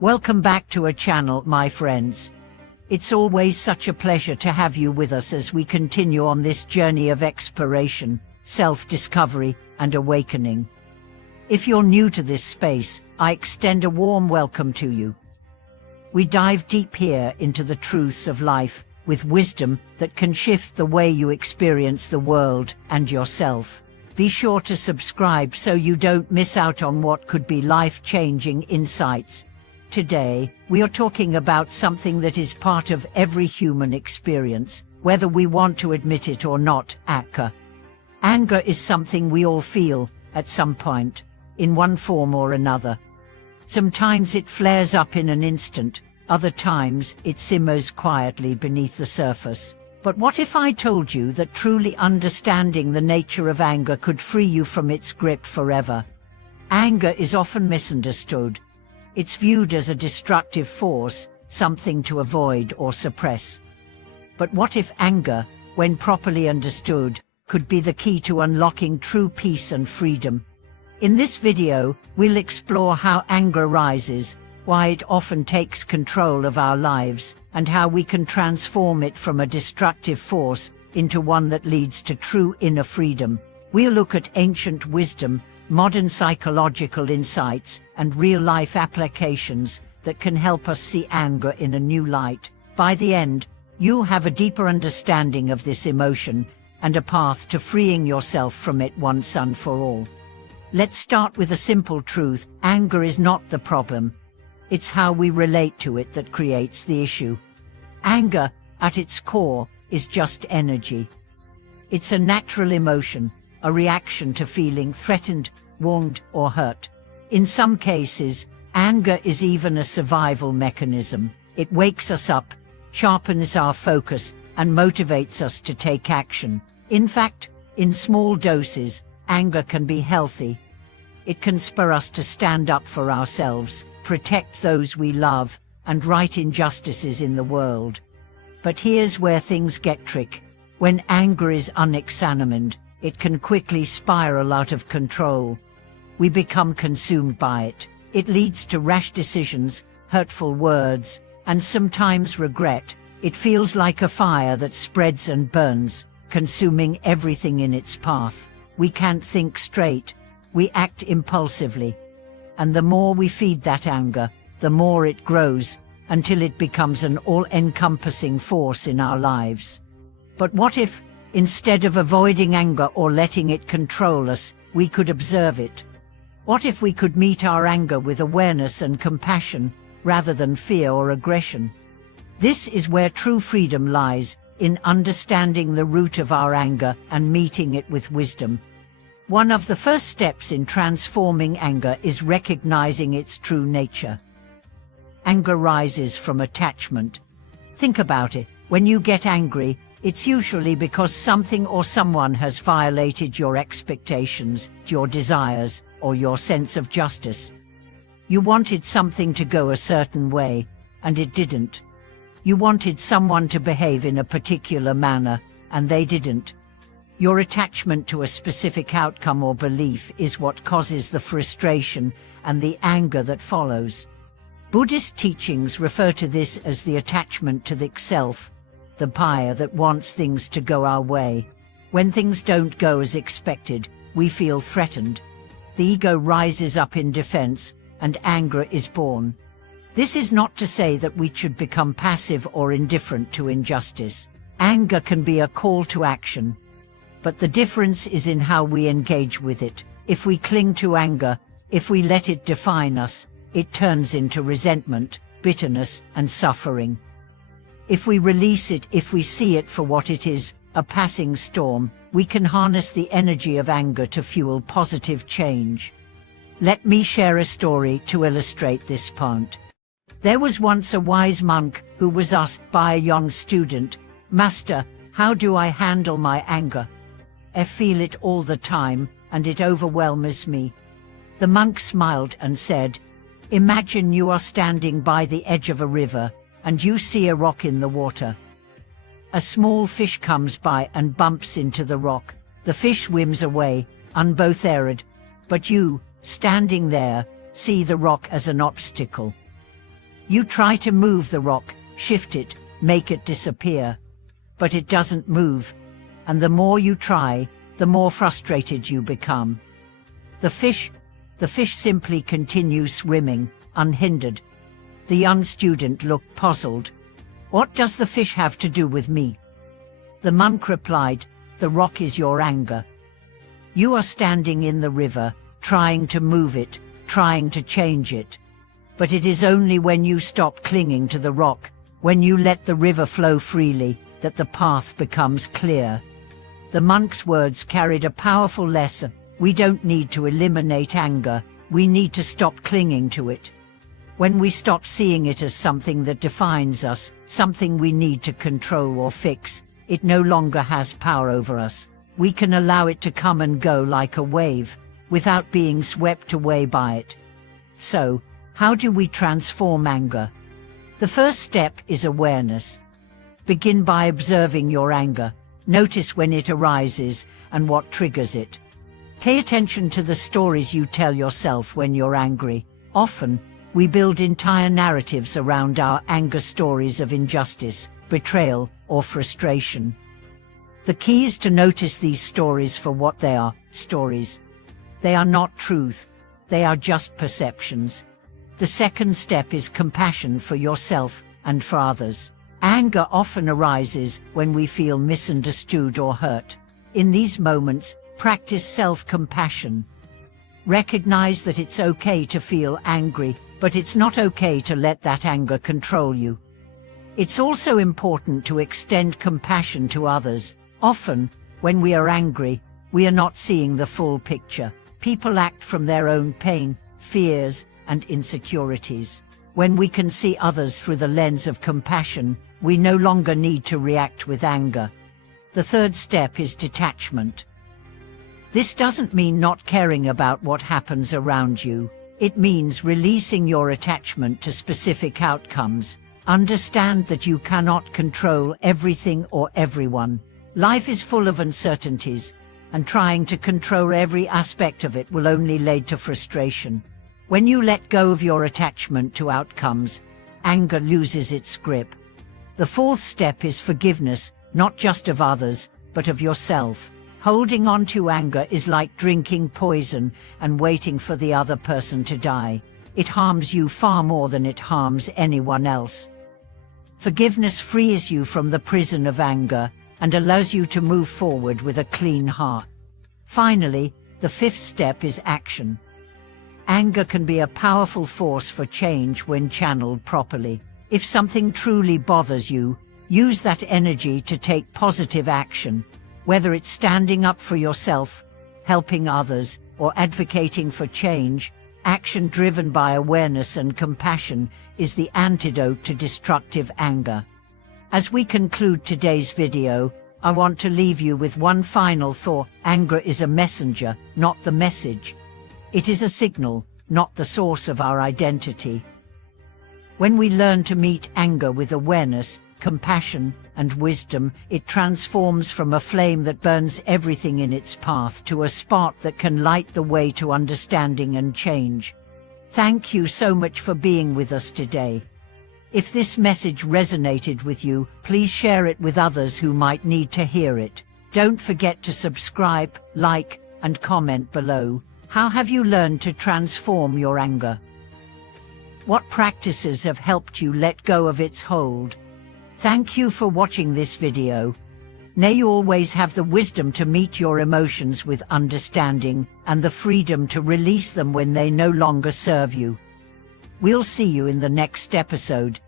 Welcome back to our channel, my friends. It's always such a pleasure to have you with us as we continue on this journey of exploration, self-discovery, and awakening. If you're new to this space, I extend a warm welcome to you. We dive deep here into the truths of life, with wisdom that can shift the way you experience the world and yourself. Be sure to subscribe so you don't miss out on what could be life-changing insights. Today, we are talking about something that is part of every human experience, whether we want to admit it or not. Anger. Anger is something we all feel, at some point, in one form or another. Sometimes it flares up in an instant, other times it simmers quietly beneath the surface. But what if I told you that truly understanding the nature of anger could free you from its grip forever? Anger is often misunderstood. It's viewed as a destructive force, something to avoid or suppress. But what if anger, when properly understood, could be the key to unlocking true peace and freedom? In this video, we'll explore how anger rises, why it often takes control of our lives, and how we can transform it from a destructive force into one that leads to true inner freedom. We'll look at ancient wisdom, modern psychological insights, and real-life applications that can help us see anger in a new light. By the end, you'll have a deeper understanding of this emotion and a path to freeing yourself from it once and for all. Let's start with a simple truth: anger is not the problem. It's how we relate to it that creates the issue. Anger, at its core, is just energy. It's a natural emotion, a reaction to feeling threatened, wronged, or hurt. In some cases, anger is even a survival mechanism. It wakes us up, sharpens our focus, and motivates us to take action. In fact, in small doses, anger can be healthy. It can spur us to stand up for ourselves, protect those we love, and right injustices in the world. But here's where things get tricky. When anger is unexamined, it can quickly spiral out of control. We become consumed by it. It leads to rash decisions, hurtful words, and sometimes regret. It feels like a fire that spreads and burns, consuming everything in its path. We can't think straight. We act impulsively. And the more we feed that anger, the more it grows, until it becomes an all-encompassing force in our lives. But what if, instead of avoiding anger or letting it control us, we could observe it? What if we could meet our anger with awareness and compassion, rather than fear or aggression? This is where true freedom lies, in understanding the root of our anger and meeting it with wisdom. One of the first steps in transforming anger is recognizing its true nature. Anger rises from attachment. Think about it. When you get angry, it's usually because something or someone has violated your expectations, your desires, or your sense of justice. You wanted something to go a certain way, and it didn't. You wanted someone to behave in a particular manner, and they didn't. Your attachment to a specific outcome or belief is what causes the frustration and the anger that follows. Buddhist teachings refer to this as the attachment to the self, the Paya that wants things to go our way. When things don't go as expected, we feel threatened. The ego rises up in defense, and anger is born. This is not to say that we should become passive or indifferent to injustice. Anger can be a call to action. But the difference is in how we engage with it. If we cling to anger, if we let it define us, it turns into resentment, bitterness, and suffering. If we release it, if we see it for what it is, a passing storm, we can harness the energy of anger to fuel positive change. Let me share a story to illustrate this point. There was once a wise monk who was asked by a young student, "Master, how do I handle my anger? I feel it all the time, and it overwhelms me." The monk smiled and said, "Imagine you are standing by the edge of a river, and you see a rock in the water. A small fish comes by and bumps into the rock. The fish swims away, unbothered, but you, standing there, see the rock as an obstacle. You try to move the rock, shift it, make it disappear. But it doesn't move, and the more you try, the more frustrated you become. The fish simply continues swimming, unhindered. The young student looked puzzled. What does the fish have to do with me? The monk replied, the rock is your anger. You are standing in the river, trying to move it, trying to change it. But it is only when you stop clinging to the rock, when you let the river flow freely, that the path becomes clear. The monk's words carried a powerful lesson. We don't need to eliminate anger, we need to stop clinging to it. When we stop seeing it as something that defines us, something we need to control or fix, it no longer has power over us. We can allow it to come and go like a wave, without being swept away by it. So, how do we transform anger? The first step is awareness. Begin by observing your anger. Notice when it arises and what triggers it. Pay attention to the stories you tell yourself when you're angry. Often, we build entire narratives around our anger, stories of injustice, betrayal, or frustration. The key is to notice these stories for what they are, stories. They are not truth, they are just perceptions. The second step is compassion for yourself and for others. Anger often arises when we feel misunderstood or hurt. In these moments, practice self-compassion. Recognize that it's okay to feel angry, but it's not okay to let that anger control you. It's also important to extend compassion to others. Often, when we are angry, we are not seeing the full picture. People act from their own pain, fears, and insecurities. When we can see others through the lens of compassion, we no longer need to react with anger. The third step is detachment. This doesn't mean not caring about what happens around you. It means releasing your attachment to specific outcomes. Understand that you cannot control everything or everyone. Life is full of uncertainties, and trying to control every aspect of it will only lead to frustration. When you let go of your attachment to outcomes, anger loses its grip. The fourth step is forgiveness, not just of others, but of yourself. Holding on to anger is like drinking poison and waiting for the other person to die. It harms you far more than it harms anyone else. Forgiveness frees you from the prison of anger and allows you to move forward with a clean heart. Finally, the fifth step is action. Anger can be a powerful force for change when channeled properly. If something truly bothers you, use that energy to take positive action. Whether it's standing up for yourself, helping others, or advocating for change, action driven by awareness and compassion is the antidote to destructive anger. As we conclude today's video, I want to leave you with one final thought. Anger is a messenger, not the message. It is a signal, not the source of our identity. When we learn to meet anger with awareness, compassion, and wisdom, it transforms from a flame that burns everything in its path to a spark that can light the way to understanding and change. Thank you so much for being with us today. If this message resonated with you, please share it with others who might need to hear it. Don't forget to subscribe, like, and comment below. How have you learned to transform your anger? What practices have helped you let go of its hold? Thank you for watching this video. May you always have the wisdom to meet your emotions with understanding and the freedom to release them when they no longer serve you. We'll see you in the next episode.